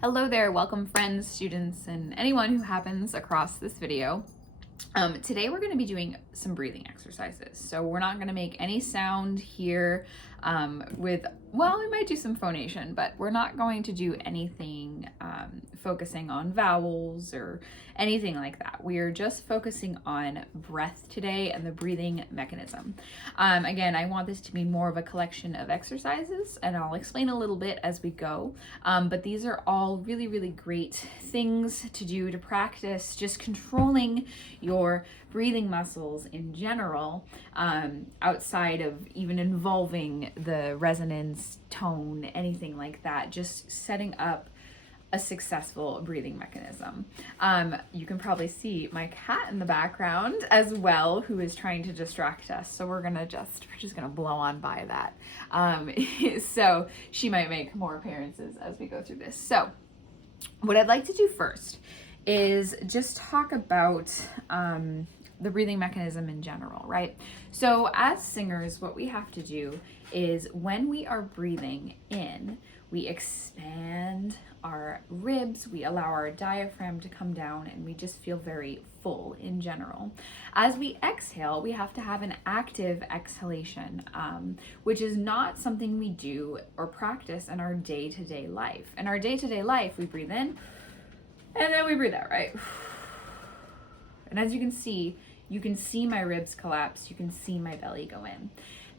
Hello there, welcome friends, students, and anyone who happens across this video. Today we're going to be doing some breathing exercises. So we're not going to make any sound here we might do some phonation, but we're not going to do anything focusing on vowels or anything like that. We are just focusing on breath today and the breathing mechanism. Again, I want this to be more of a collection of exercises, and I'll explain a little bit as we go. But these are all really, really great things to do to practice just controlling your breathing muscles in general, outside of even involving the resonance, tone, anything like that, just setting up a successful breathing mechanism. You can probably see my cat in the background as well, who is trying to distract us. So we're just gonna blow on by that. So she might make more appearances as we go through this. So what I'd like to do first is just talk about the breathing mechanism in general, right? So as singers, what we have to do is when we are breathing in, we expand our ribs, we allow our diaphragm to come down, and we just feel very full in general. As we exhale, we have to have an active exhalation, which is not something we do or practice in our day-to-day life. In our day-to-day life, we breathe in, and then we breathe out, right? And as you can see my ribs collapse, you can see my belly go in.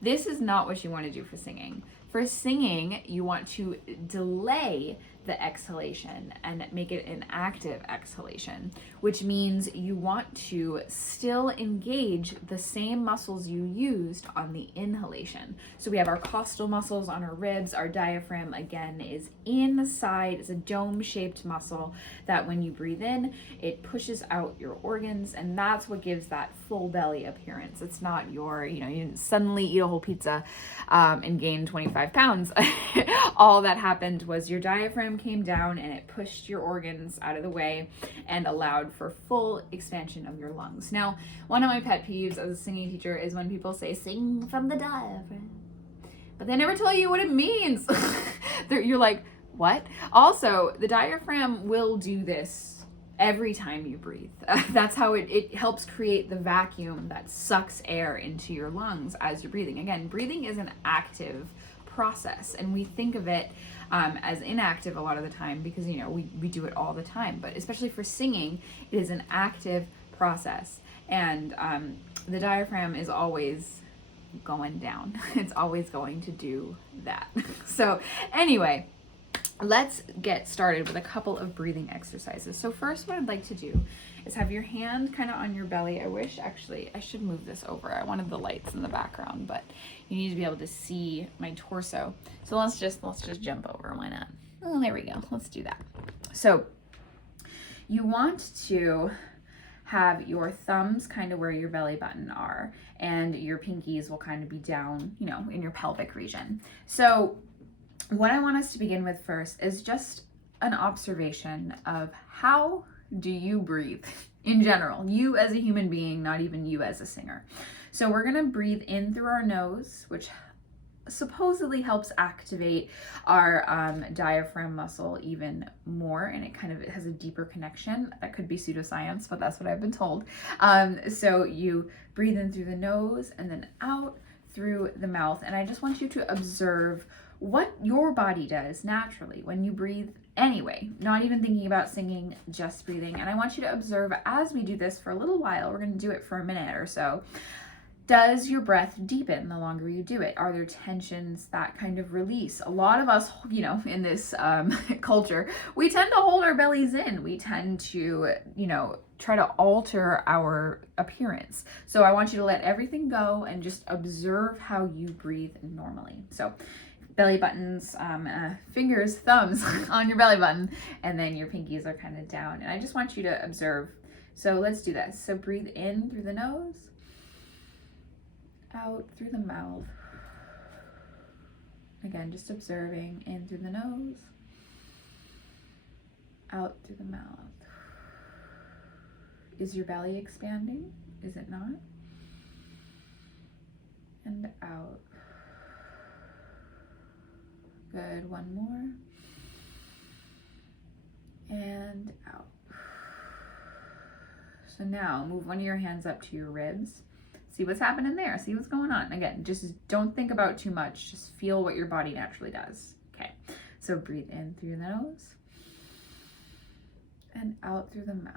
This is not what you want to do for singing. For singing, you want to delay the exhalation and make it an active exhalation, which means you want to still engage the same muscles you used on the inhalation. So we have our costal muscles on our ribs. Our diaphragm, again, is inside. It's a dome-shaped muscle that when you breathe in, it pushes out your organs, and that's what gives that full belly appearance. It's not you didn't suddenly eat a whole pizza and gain 25 pounds. All that happened was your diaphragm came down and it pushed your organs out of the way and allowed for full expansion of your lungs. Now, one of my pet peeves as a singing teacher is when people say, sing from the diaphragm, but they never tell you what it means. You're like, what? Also, the diaphragm will do this every time you breathe. That's how it helps create the vacuum that sucks air into your lungs as you're breathing. Again, breathing is an active process, and we think of it as inactive a lot of the time because we do it all the time, but especially for singing, it is an active process, and the diaphragm is always going down. It's always going to do that. So anyway, let's get started with a couple of breathing exercises. So first, what I'd like to do is have your hand kind of on your belly. Actually, I should move this over. I wanted the lights in the background, but you need to be able to see my torso. So let's just jump over. Why not? Oh, there we go. Let's do that. So you want to have your thumbs kind of where your belly button are, and your pinkies will kind of be down, in your pelvic region. So what I want us to begin with first is just an observation of how do you breathe in general, you as a human being, not even you as a singer. So we're gonna breathe in through our nose, which supposedly helps activate our diaphragm muscle even more, and it has a deeper connection. That could be pseudoscience, but that's what I've been told. So you breathe in through the nose and then out through the mouth, and I just want you to observe what your body does naturally when you breathe anyway, not even thinking about singing, just breathing. And I want you to observe as we do this for a little while. We're going to do it for a minute or so. Does your breath deepen the longer you do it? Are there tensions that kind of release? A lot of us, in this culture, we tend to hold our bellies in. We tend to, try to alter our appearance. So I want you to let everything go and just observe how you breathe normally. So belly buttons, fingers, thumbs on your belly button, and then your pinkies are kind of down. And I just want you to observe. So let's do this. So breathe in through the nose, out through the mouth. Again, just observing in through the nose, out through the mouth. Is your belly expanding? Is it not? And out. Good, one more. and out. So now move one of your hands up to your ribs. See what's happening there. See what's going on. Again, just don't think about too much. Just feel what your body naturally does. Okay, so breathe in through the nose and out through the mouth.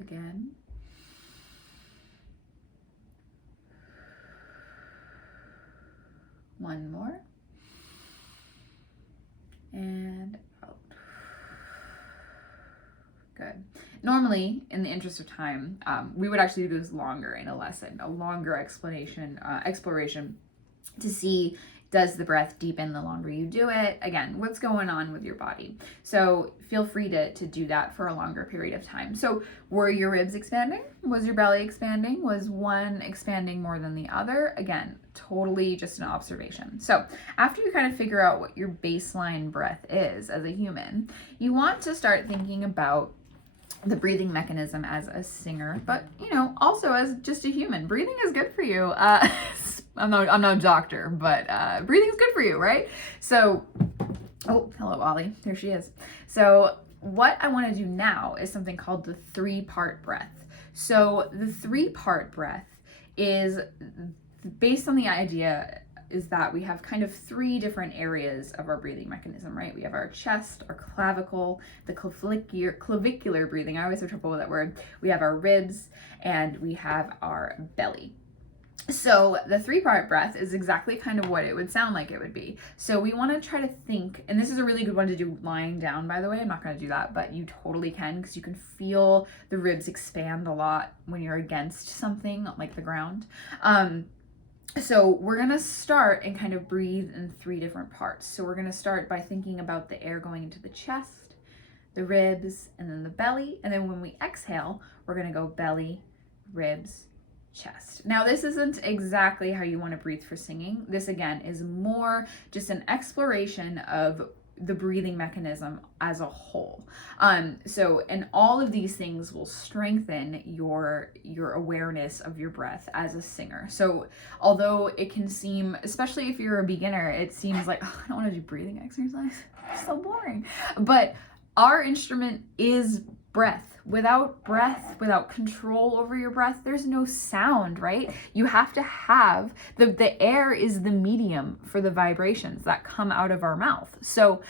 Again. One more. And out. Good. Normally, in the interest of time, we would actually do this longer in a lesson, a longer exploration to see, does the breath deepen the longer you do it? Again, what's going on with your body? So feel free to do that for a longer period of time. So were your ribs expanding? Was your belly expanding? Was one expanding more than the other? Again, totally just an observation. So after you kind of figure out what your baseline breath is as a human, you want to start thinking about the breathing mechanism as a singer, but also as just a human. Breathing is good for you. I'm not a doctor, but breathing is good for you, right? So, oh, hello, Ollie. There she is. So what I want to do now is something called the 3-part breath. So the 3-part breath is based on the idea is that we have kind of 3 different areas of our breathing mechanism, right? We have our chest, our clavicle, the clavicular breathing. I always have trouble with that word. We have our ribs, and we have our belly. So the 3-part breath is exactly kind of what it would sound like it would be. So we want to try to think, and this is a really good one to do lying down, by the way. I'm not going to do that, but you totally can, because you can feel the ribs expand a lot when you're against something like the ground. So we're going to start and kind of breathe in 3 different parts. So we're going to start by thinking about the air going into the chest, the ribs, and then the belly. And then when we exhale, we're going to go belly, ribs, chest. Now, this isn't exactly how you want to breathe for singing. This, again, is more just an exploration of the breathing mechanism as a whole. And all of these things will strengthen your awareness of your breath as a singer. So although it can seem, especially if you're a beginner, it seems like, oh, I don't want to do breathing exercise. It's so boring. But our instrument is breath. Without breath, without control over your breath, there's no sound, right? You have to have, the air is the medium for the vibrations that come out of our mouth. So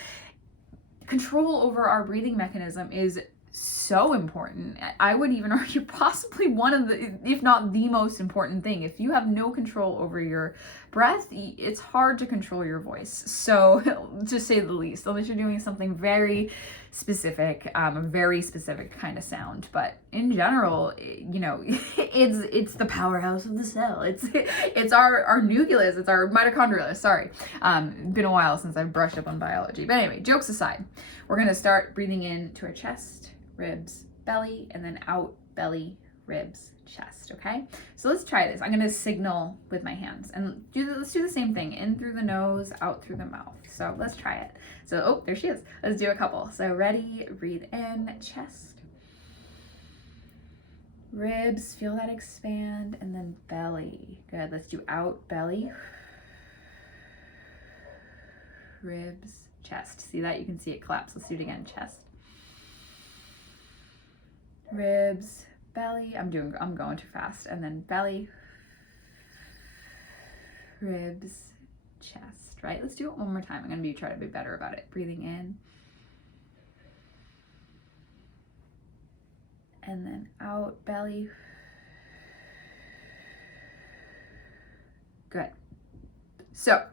control over our breathing mechanism is so important. I would even argue possibly one of the, if not the most important thing. If you have no control over your breath, it's hard to control your voice. So to say the least, unless you're doing something very specific, a very specific kind of sound. But in general, it's the powerhouse of the cell. It's our nucleus. It's our mitochondria. Sorry, been a while since I've brushed up on biology. But anyway, jokes aside, we're gonna start breathing into our chest, ribs, belly, and then out, belly, ribs, chest. Okay, so let's try this. I'm gonna signal with my hands, and let's do the same thing. In through the nose, out through the mouth. So let's try it. So, oh, there she is. Let's do a couple. So ready, breathe in, chest, ribs, feel that expand, and then belly. Good. Let's do out, belly, ribs, chest. See that? You can see it collapse. Let's do it again. Chest, ribs, belly. I'm going too fast. And then belly, ribs, chest. Right? Let's do it one more time. I'm going to try to be better about it. Breathing in. And then out, belly. Good. So,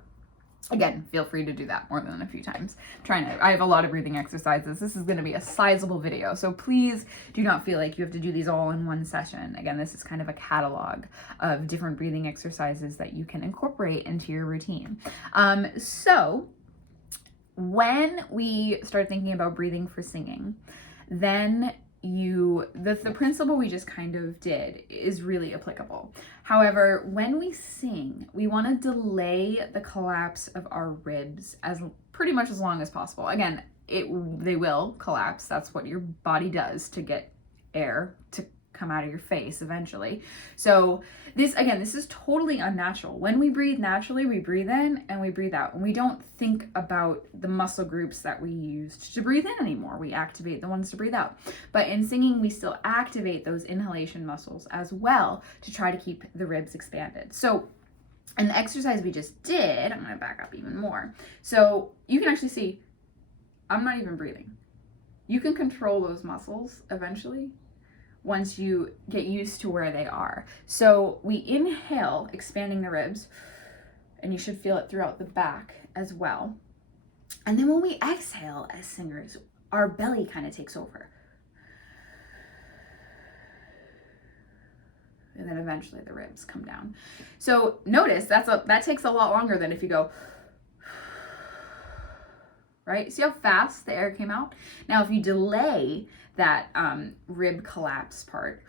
again, feel free to do that more than a few times. I have a lot of breathing exercises. This is going to be a sizable video, so please do not feel like you have to do these all in one session. Again, this is kind of a catalog of different breathing exercises that you can incorporate into your routine. So when we start thinking about breathing for singing, then the principle we just kind of did is really applicable. However, when we sing, we want to delay the collapse of our ribs as pretty much as long as possible. Again, they will collapse. That's what your body does to get air to come out of your face eventually. So this, again, this is totally unnatural. When we breathe naturally, we breathe in and we breathe out, and we don't think about the muscle groups that we used to breathe in anymore. We activate the ones to breathe out. But in singing, we still activate those inhalation muscles as well to try to keep the ribs expanded. So in the exercise we just did, I'm going to back up even more. So you can actually see I'm not even breathing. You can control those muscles eventually once you get used to where they are. So we inhale, expanding the ribs, and you should feel it throughout the back as well. And then when we exhale as singers, our belly kind of takes over. And then eventually the ribs come down. So notice that takes a lot longer than if you go, right? See how fast the air came out? Now, if you delay that rib collapse part,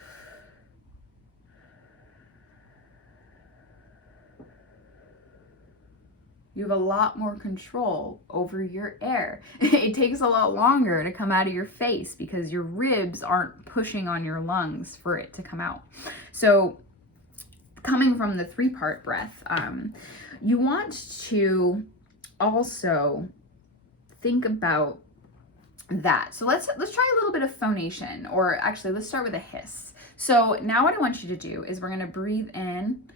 you have a lot more control over your air. It takes a lot longer to come out of your face because your ribs aren't pushing on your lungs for it to come out. So coming from the 3-part breath, you want to also think about that. So let's try a little bit of phonation, or actually let's start with a hiss. So now what I want you to do is we're going to breathe in,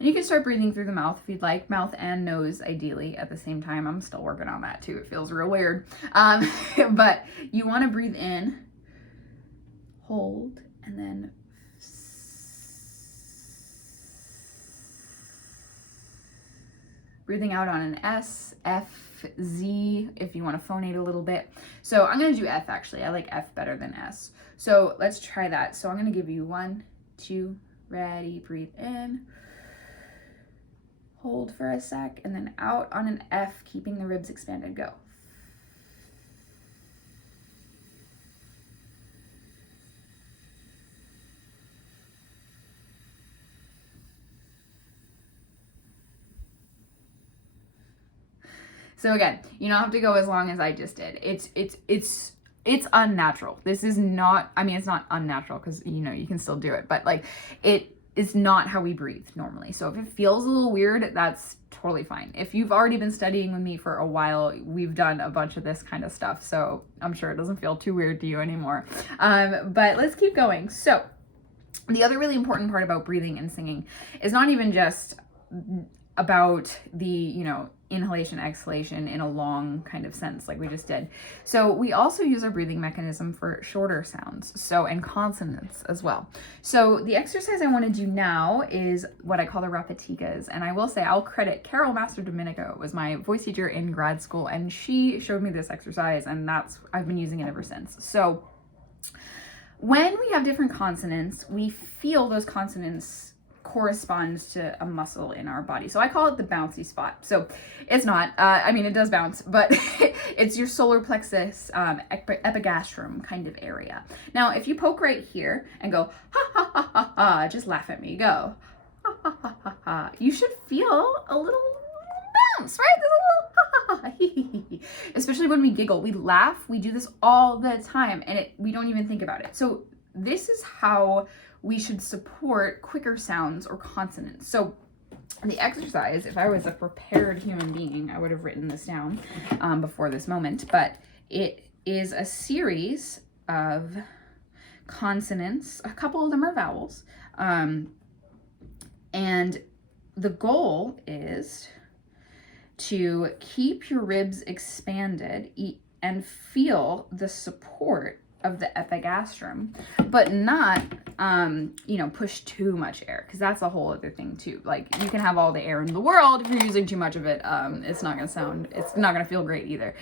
and you can start breathing through the mouth if you'd like, mouth and nose ideally at the same time. I'm still working on that too. It feels real weird. But you want to breathe in, hold, and then breathing out on an S, F, Z, if you want to phonate a little bit. So I'm going to do F actually. I like F better than S. So let's try that. So I'm going to give you 1, 2, ready, breathe in, hold for a sec, and then out on an F, keeping the ribs expanded, go. So again, you don't have to go as long as I just did. It's unnatural. This is not, I mean, it's not unnatural because, you know, you can still do it, but like it is not how we breathe normally. So if it feels a little weird, that's totally fine. If you've already been studying with me for a while, we've done a bunch of this kind of stuff. So I'm sure it doesn't feel too weird to you anymore. But let's keep going. So the other really important part about breathing and singing is not even just about the, you know, inhalation, exhalation in a long kind of sense like we just did. So we also use our breathing mechanism for shorter sounds, so, and consonants as well. So the exercise I want to do now is what I call the repetigas, and I will say I'll credit Carol Master Domenico, was my voice teacher in grad school, and she showed me this exercise, and I've been using it ever since. So when we have different consonants, we feel those consonants corresponds to a muscle in our body. So I call it the bouncy spot. So it's not, I mean, it does bounce, but it's your solar plexus, epigastrum kind of area. Now, if you poke right here and go, ha, ha, ha, ha, ha, just laugh at me, go, ha, ha, ha, ha, ha, you should feel a little bounce, right? There's a little ha, ha, ha, he, he. Especially when we giggle, we laugh, we do this all the time, and we don't even think about it. So this is how we should support quicker sounds or consonants. So the exercise, if I was a prepared human being, I would have written this down before this moment, but it is a series of consonants. A couple of them are vowels. And the goal is to keep your ribs expanded and feel the support of the epigastrum, but not, you know, push too much air, because that's a whole other thing too. Like, you can have all the air in the world, if you're using too much of it, it's not gonna feel great either.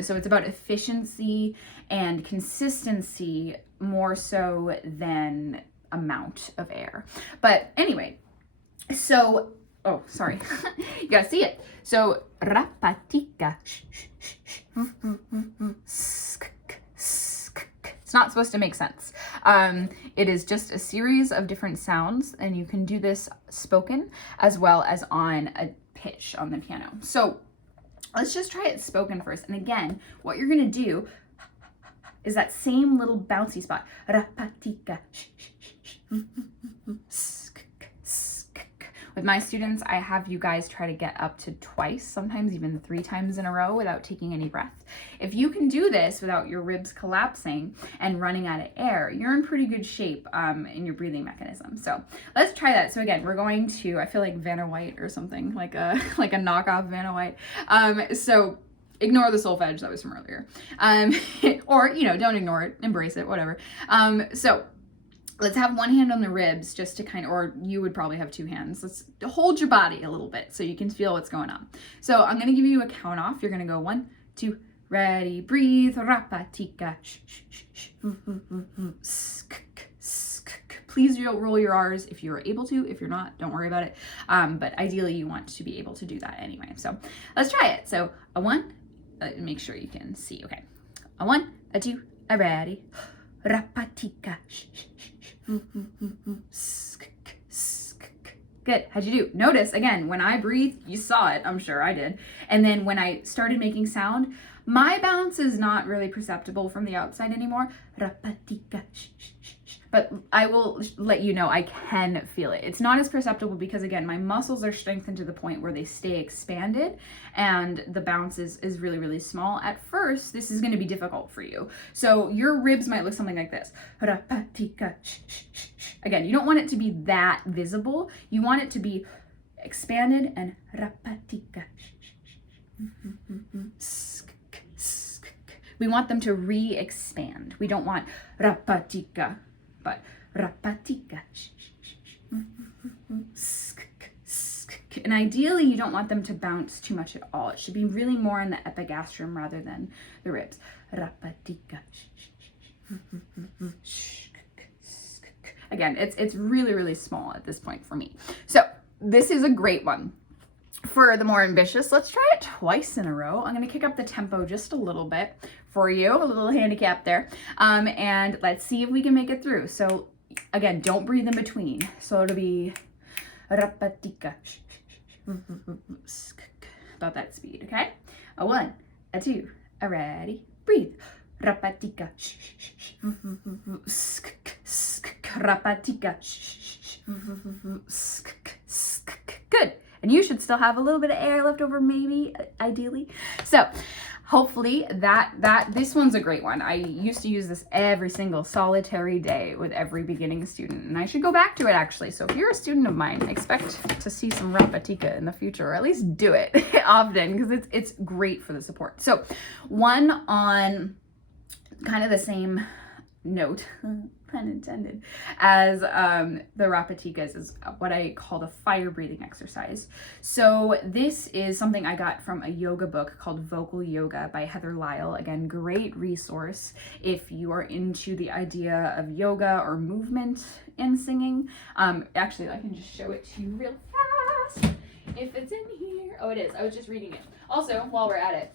So it's about efficiency and consistency more so than amount of air. But anyway, so, oh, sorry, you gotta see it. So, rapatica, not supposed to make sense. It is just a series of different sounds, and you can do this spoken as well as on a pitch on the piano. So let's just try it spoken first. And again, what you're gonna do is that same little bouncy spot. Rapatika. With my students, I have you guys try to get up to twice, sometimes even 3 times in a row without taking any breath. If you can do this without your ribs collapsing and running out of air, you're in pretty good shape in your breathing mechanism. So let's try that. So again, we're going to, I feel like Vanna White or something, like a knockoff Vanna White. So ignore the solfege, that was from earlier. Or, don't ignore it, embrace it, whatever. So let's have one hand on the ribs just to kind of, or you would probably have 2 hands. Let's hold your body a little bit so you can feel what's going on. So I'm going to give you a count off. You're going to go 1, 2, ready, breathe, rapatika. Please roll your R's if you're able to. If you're not, don't worry about it. But ideally you want to be able to do that anyway. So let's try it. So a 1, make sure you can see. Okay. A 1, a 2, a ready. Rapatika. Good. How'd you do? Notice again, when I breathe, you saw it. I'm sure I did. And then when I started making sound, my bounce is not really perceptible from the outside anymore. Rapatika. But I will let you know I can feel it. It's not as perceptible because, again, my muscles are strengthened to the point where they stay expanded and the bounce is really, really small. At first, this is going to be difficult for you. So your ribs might look something like this. Again, you don't want it to be that visible. You want it to be expanded and rapatika. We want them to re-expand. We don't want rapatika. But rapatika. And ideally, you don't want them to bounce too much at all. It should be really more in the epigastrum rather than the ribs. Rapatika. Again, it's really, really small at this point for me. So this is a great one. For the more ambitious, let's try it twice in a row. I'm going to kick up the tempo just a little bit for you, a little handicap there. And let's see if we can make it through. So again, don't breathe in between. So it'll be rapatika. About that speed, okay? A 1, a 2, a ready, breathe. Rapatika. Rapatika. Good. And you should still have a little bit of air left over, maybe, ideally. So hopefully this one's a great one. I used to use this every single solitary day with every beginning student, and I should go back to it actually. So if you're a student of mine, expect to see some rapatika in the future, or at least do it often because it's great for the support. So one on kind of the same note, pun intended, as the rapatikas is what I call the fire breathing exercise. So this is something I got from a yoga book called Vocal Yoga by Heather Lyle. Again, great resource if you are into the idea of yoga or movement in singing. Actually, I can just show it to you real fast if it's in here. Oh, it is. I was just reading it. Also, while we're at it,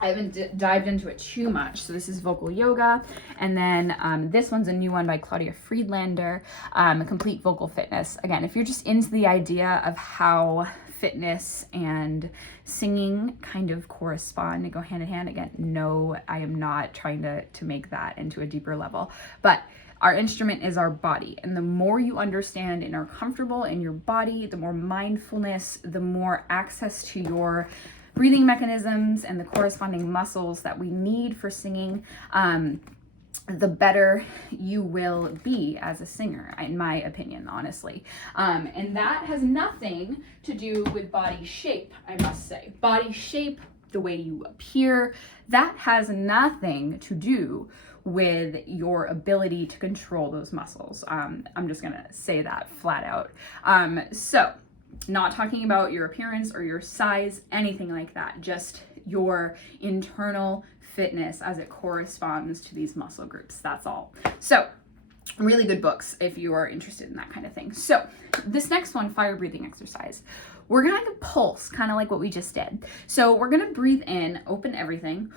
I haven't dived into it too much. So this is Vocal Yoga. And then this one's a new one by Claudia Friedlander, Complete Vocal Fitness. Again, if you're just into the idea of how fitness and singing kind of correspond and go hand in hand, again, no, I am not trying to make that into a deeper level. But our instrument is our body. And the more you understand and are comfortable in your body, the more mindfulness, the more access to your breathing mechanisms and the corresponding muscles that we need for singing, the better you will be as a singer, in my opinion, honestly. And that has nothing to do with body shape, I must say. Body shape, the way you appear, that has nothing to do with your ability to control those muscles. I'm just gonna say that flat out. So, not talking about your appearance or your size, anything like that, just your internal fitness as it corresponds to these muscle groups. That's all. So really good books if you are interested in that kind of thing. So this next one, fire breathing exercise, we're gonna have a pulse, kind of like what we just did. So we're gonna breathe in, open everything.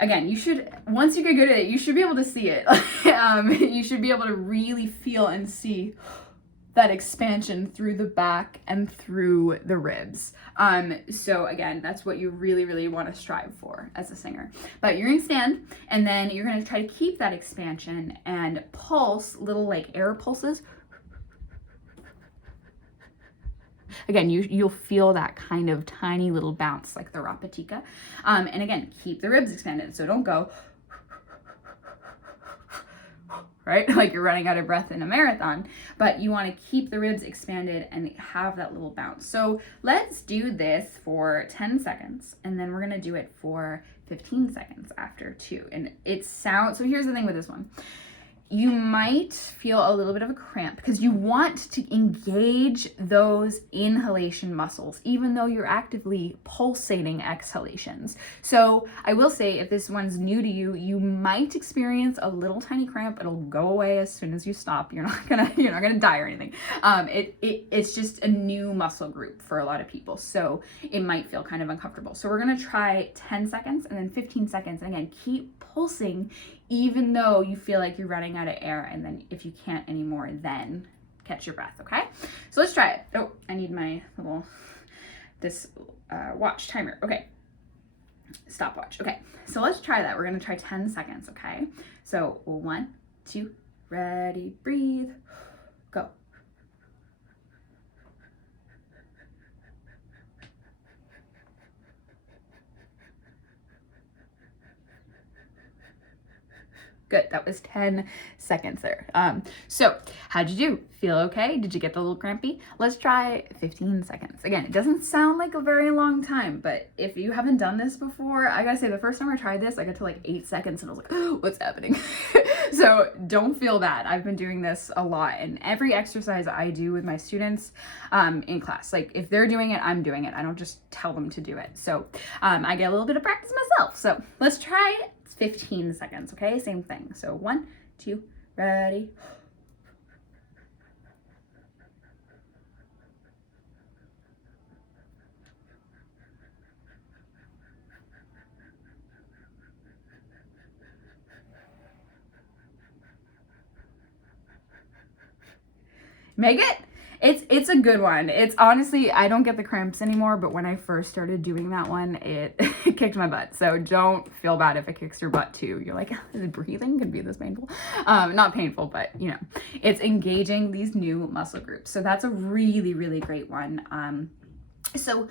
Again, you should, once you get good at it, you should be able to see it. You should be able to really feel and see that expansion through the back and through the ribs. So again, that's what you really, really want to strive for as a singer. But you're gonna stand, and then you're gonna try to keep that expansion and pulse little like air pulses. Again, you'll feel that kind of tiny little bounce like the rapatica. And again, keep the ribs expanded. So don't go, right? Like you're running out of breath in a marathon, but you want to keep the ribs expanded and have that little bounce. So let's do this for 10 seconds, and then we're going to do it for 15 seconds after too. And it sounds, so here's the thing with this one. You might feel a little bit of a cramp because you want to engage those inhalation muscles, even though you're actively pulsating exhalations. So I will say, if this one's new to you, you might experience a little tiny cramp. It'll go away as soon as you stop. You're not gonna die or anything. It's just a new muscle group for a lot of people, so it might feel kind of uncomfortable. So we're gonna try 10 seconds and then 15 seconds, and again, keep pulsing even though you feel like you're running out of air, and then if you can't anymore, then catch your breath, okay? So let's try it. Oh, I need my little, watch timer. Okay, stopwatch. Okay, so let's try that. We're gonna try 10 seconds, okay? So 1, 2, ready, breathe, go. Good, that was 10 seconds there. So how'd you do? Feel okay? Did you get the little crampy? Let's try 15 seconds. Again, it doesn't sound like a very long time, but if you haven't done this before, I gotta say, the first time I tried this, I got to like 8 seconds and I was like, oh, what's happening? So don't feel bad. I've been doing this a lot, and every exercise I do with my students in class, like if they're doing it, I'm doing it. I don't just tell them to do it. So I get a little bit of practice myself. So let's try 15 seconds, okay? Same thing. So 1, 2, ready. Make it? It's a good one. It's honestly, I don't get the cramps anymore, but when I first started doing that one, it kicked my butt. So don't feel bad if it kicks your butt too. You're like, is breathing could be this painful? Not painful, but you know, it's engaging these new muscle groups. So that's a really, really great one. So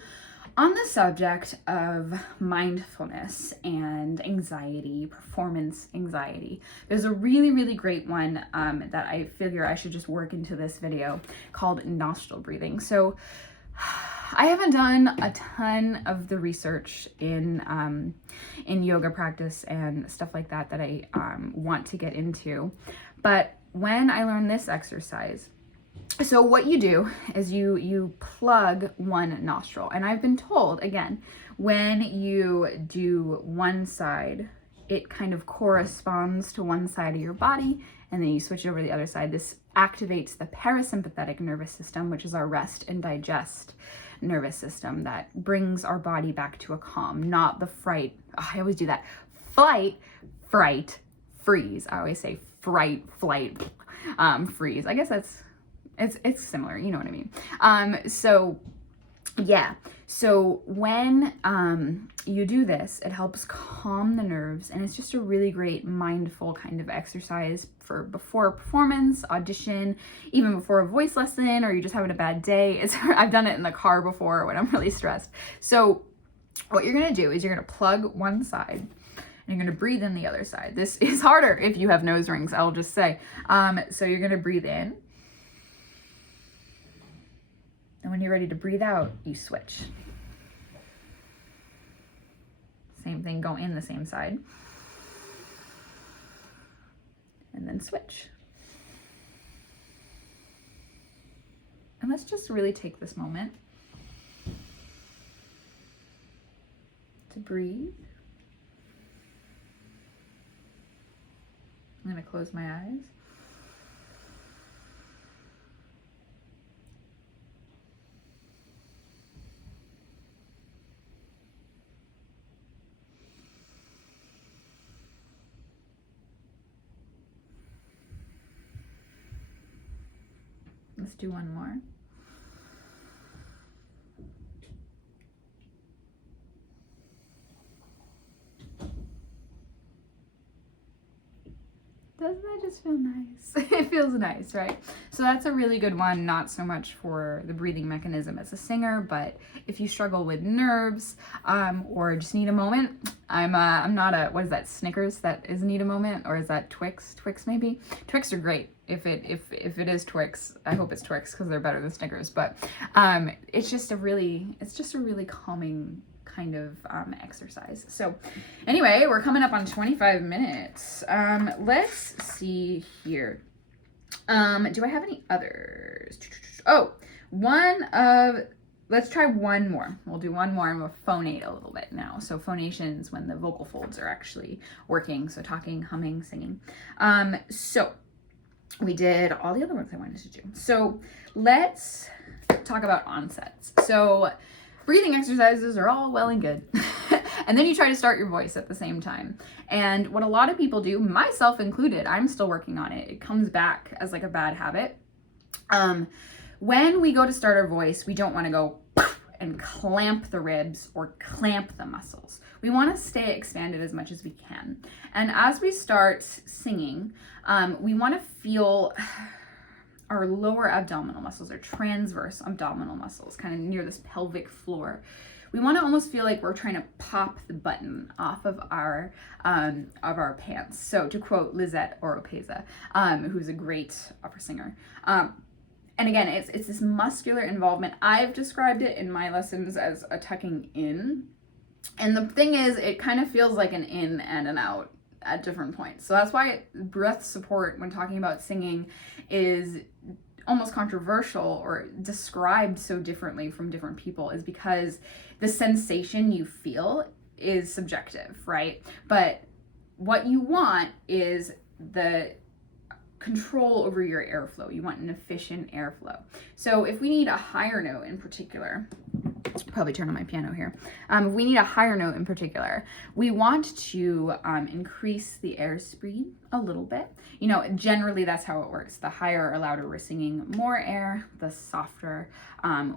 on the subject of mindfulness and anxiety, performance anxiety, there's a really, really great one that I figure I should just work into this video called nostril breathing. So I haven't done a ton of the research in yoga practice and stuff like that I want to get into, but when I learned this exercise, so what you do is you plug one nostril, and I've been told, again, when you do one side, it kind of corresponds to one side of your body, and then you switch it over to the other side. This activates the parasympathetic nervous system, which is our rest and digest nervous system that brings our body back to a calm, not the fright. Oh, I always do that. Flight, fright, freeze. I always say fright, flight, freeze. I guess that's, it's similar, you know what I mean? So yeah, so when you do this, it helps calm the nerves, and it's just a really great mindful kind of exercise for before a performance, audition, even before a voice lesson, or you're just having a bad day. I've done it in the car before when I'm really stressed. So what you're gonna do is you're gonna plug one side, and you're gonna breathe in the other side. This is harder if you have nose rings, I'll just say. So you're gonna breathe in, and when you're ready to breathe out, you switch. Same thing, go in the same side. And then switch. And let's just really take this moment to breathe. I'm gonna close my eyes. Let's do one more. Doesn't that just feel nice? It feels nice, right? So that's a really good one, not so much for the breathing mechanism as a singer, but if you struggle with nerves or just need a moment, I'm not a, what is that, Snickers that is need a moment, or is that Twix? Twix maybe? Twix are great. If it is Twix, I hope it's Twix because they're better than Snickers, but it's just a really calming kind of exercise. So anyway, we're coming up on 25 minutes. Let's see here. Do I have any others? Oh, let's try one more. We'll do one more and we'll phonate a little bit now. So phonation's when the vocal folds are actually working. So talking, humming, singing. So we did all the other ones I wanted to do. So let's talk about onsets. So breathing exercises are all well and good. And then you try to start your voice at the same time. And what a lot of people do, myself included, I'm still working on it. It comes back as like a bad habit. When we go to start our voice, we don't want to go and clamp the ribs or clamp the muscles. We want to stay expanded as much as we can. And as we start singing, we want to feel our lower abdominal muscles, or transverse abdominal muscles, kind of near this pelvic floor. We want to almost feel like we're trying to pop the button off of our pants. So to quote Lizette Oropeza, who's a great opera singer. And again, it's this muscular involvement. I've described it in my lessons as a tucking in. And the thing is, it kind of feels like an in and an out at different points. So that's why breath support when talking about singing is almost controversial or described so differently from different people, is because the sensation you feel is subjective, right? But what you want is the control over your airflow. You want an efficient airflow. So if we need a higher note in particular, probably turn on my piano here. If we need a higher note in particular, we want to increase the airspeed a little bit. You know, generally that's how it works. The higher or louder we're singing more air, the softer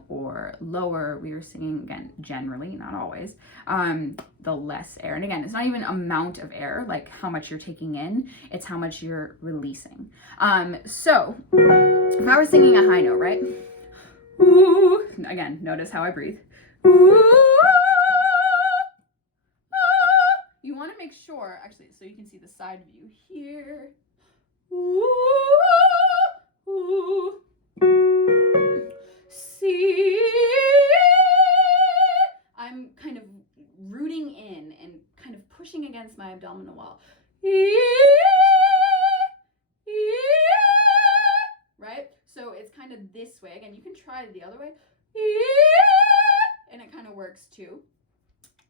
or lower we are singing, again, generally, not always, the less air. And again, it's not even amount of air, like how much you're taking in, it's how much you're releasing. So if I was singing a high note, right? Ooh. Again, notice how I breathe. Ooh. You want to make sure, actually, so you can see the side view here. Ooh. Ooh. See, I'm kind of rooting in and kind of pushing against my abdominal wall. Right? So it's kind of this way. Again, you can try the other way. And it kind of works too.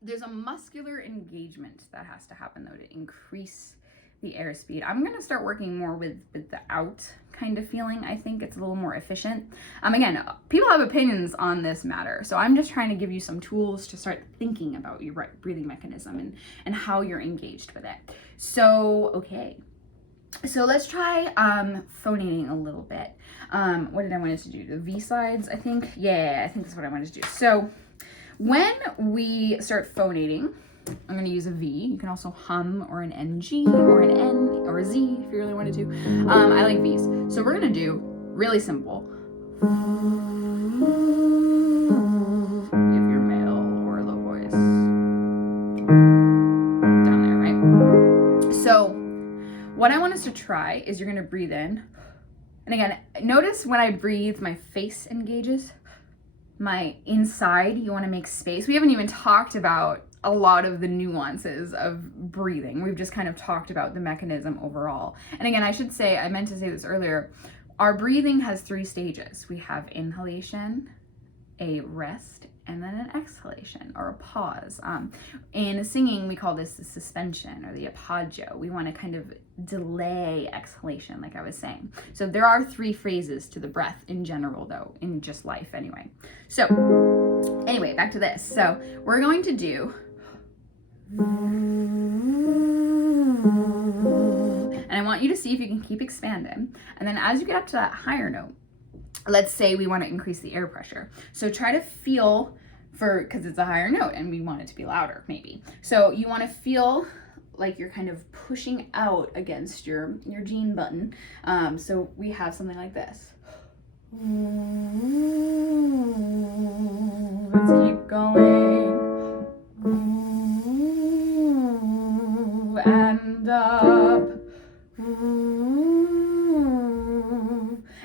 There's a muscular engagement that has to happen though to increase the airspeed. I'm going to start working more with the out kind of feeling. I think it's a little more efficient. Again, people have opinions on this matter. So I'm just trying to give you some tools to start thinking about your breathing mechanism and how you're engaged with it. So, okay. So let's try phonating a little bit. What did I want us to do? The V sides, I think? Yeah, I think that's what I wanted to do. So when we start phonating, I'm going to use a V. You can also hum or an NG or an N or a Z if you really wanted to. I like V's. So we're going to do really simple. If you're male or low voice. Down there, right? So what I want us to try is you're going to breathe in. And again, notice when I breathe, my face engages. My inside, you want to make space. We haven't even talked about a lot of the nuances of breathing. We've just kind of talked about the mechanism overall. And again, I should say, I meant to say this earlier, our breathing has 3 stages. We have inhalation, a rest, and then an exhalation or a pause. In singing, we call this the suspension or the appoggio. We want to kind of delay exhalation, like I was saying. So there are 3 phases to the breath in general, though, in just life anyway. So anyway, back to this. So we're going to do, and I want you to see if you can keep expanding. And then as you get up to that higher note, let's say we want to increase the air pressure. So try to feel because it's a higher note and we want it to be louder maybe. So you want to feel like you're kind of pushing out against your G button. So we have something like this. Let's keep going. And up.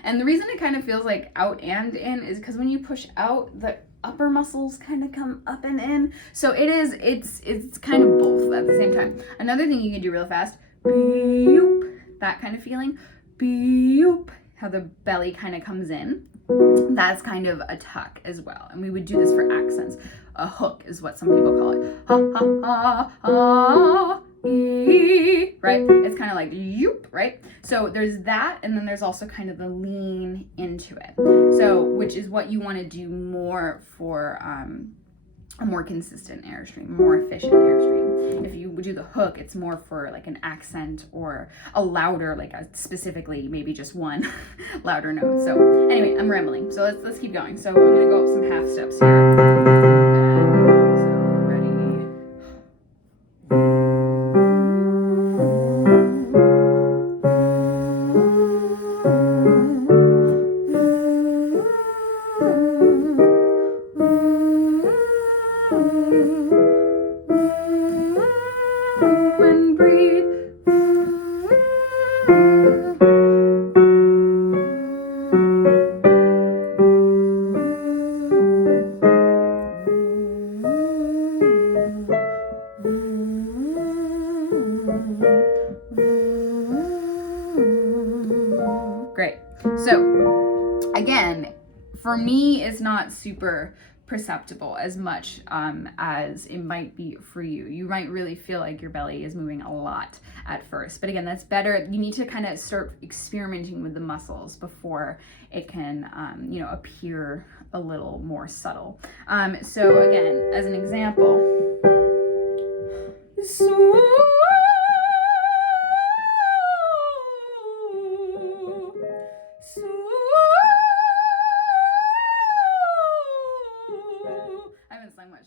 And the reason it kind of feels like out and in is because when you push out, the upper muscles kind of come up and in. So it's kind of both at the same time. Another thing you can do real fast, beep, that kind of feeling, beep, how the belly kind of comes in. That's kind of a tuck as well. And we would do this for accents. A hook is what some people call it. Ha, ha, ha, ha, ee, right? It's kind of like yoop, right? So there's that, and then there's also kind of the lean into it. So, which is what you want to do more for a more consistent airstream, more efficient airstream. If you do the hook, it's more for like an accent or a louder, like a specifically maybe just one louder note. So anyway, I'm rambling. So let's keep going. So I'm gonna go up some half steps here. Great. So again, for me, it's not super perceptible as much as it might be for you. You might really feel like your belly is moving a lot at first, but again, that's better. You need to kind of start experimenting with the muscles before it can, appear a little more subtle. So again, as an example,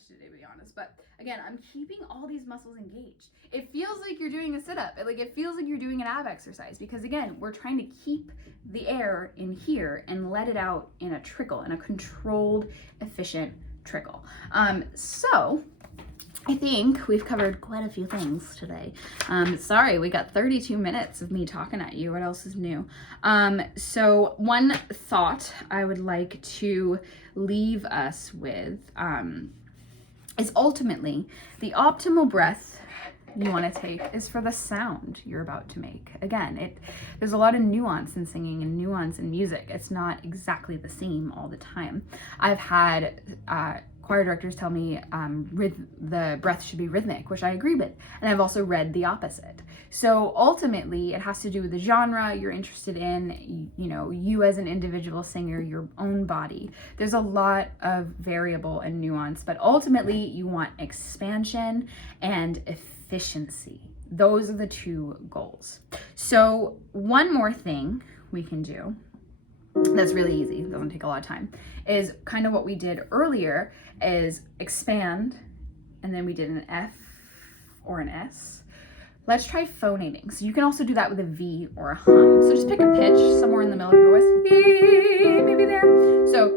today, to be honest, but again, I'm keeping all these muscles engaged. It feels like you're doing a sit-up. It feels like you're doing an ab exercise because again, we're trying to keep the air in here and let it out in a trickle, in a controlled, efficient trickle. So I think we've covered quite a few things today. Sorry, we got 32 minutes of me talking at you. What else is new? So one thought I would like to leave us with is ultimately the optimal breath you want to take is for the sound you're about to make. Again, there's a lot of nuance in singing and nuance in music. It's not exactly the same all the time. I've had choir directors tell me the breath should be rhythmic, which I agree with. And I've also read the opposite. So ultimately, it has to do with the genre you're interested in, you as an individual singer, your own body. There's a lot of variable and nuance, but ultimately you want expansion and efficiency. Those are the two goals. So one more thing we can do that's really easy, doesn't take a lot of time, is kind of what we did earlier, is expand, and then we did an F or an S. Let's try phonating. So you can also do that with a V or a hum. So just pick a pitch somewhere in the middle of your voice, maybe there. So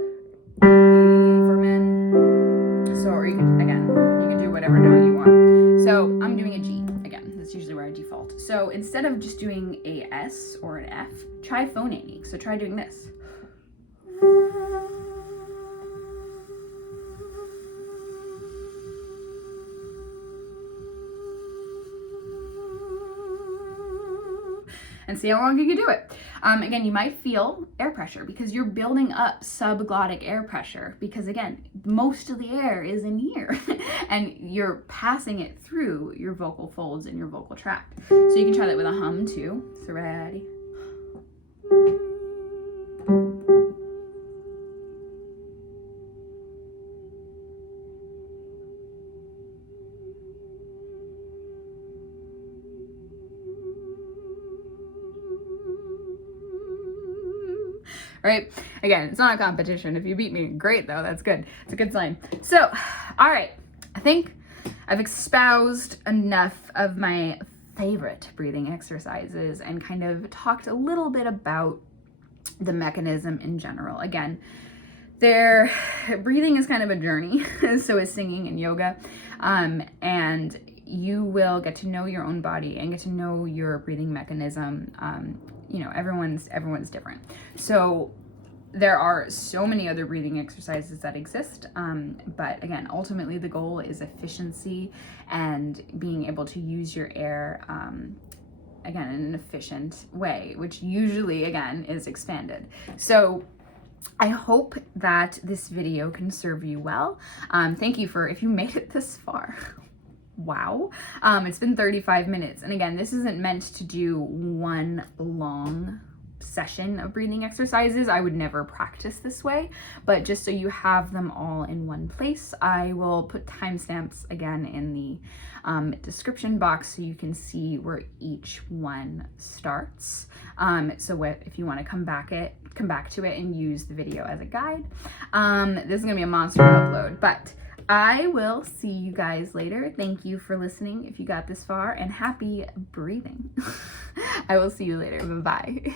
for men. So, or you can do whatever note you want. So I'm doing a G. Again, that's usually where I default. So instead of just doing a S or an F, try phonating. So try doing this. And see how long you can do it. Again, you might feel air pressure because you're building up subglottic air pressure because again, most of the air is in here and you're passing it through your vocal folds and your vocal tract. So you can try that with a hum too. So ready. right? Again, it's not a competition. If you beat me, great though, that's good. It's a good sign. So, all right, I think I've espoused enough of my favorite breathing exercises and kind of talked a little bit about the mechanism in general. Again, breathing is kind of a journey, so is singing and yoga, and you will get to know your own body and get to know your breathing mechanism. You know, everyone's different. So there are so many other breathing exercises that exist, but again, ultimately the goal is efficiency and being able to use your air, again, in an efficient way, which usually, again, is expanded. So I hope that this video can serve you well. Thank you if you made it this far. Wow. It's been 35 minutes. And again, this isn't meant to do one long session of breathing exercises. I would never practice this way, but just so you have them all in one place, I will put timestamps again in the description box so you can see where each one starts. So if you want to come back to it and use the video as a guide, this is gonna be a monster upload, but I will see you guys later. Thank you for listening if you got this far, and happy breathing. I will see you later. Bye-bye.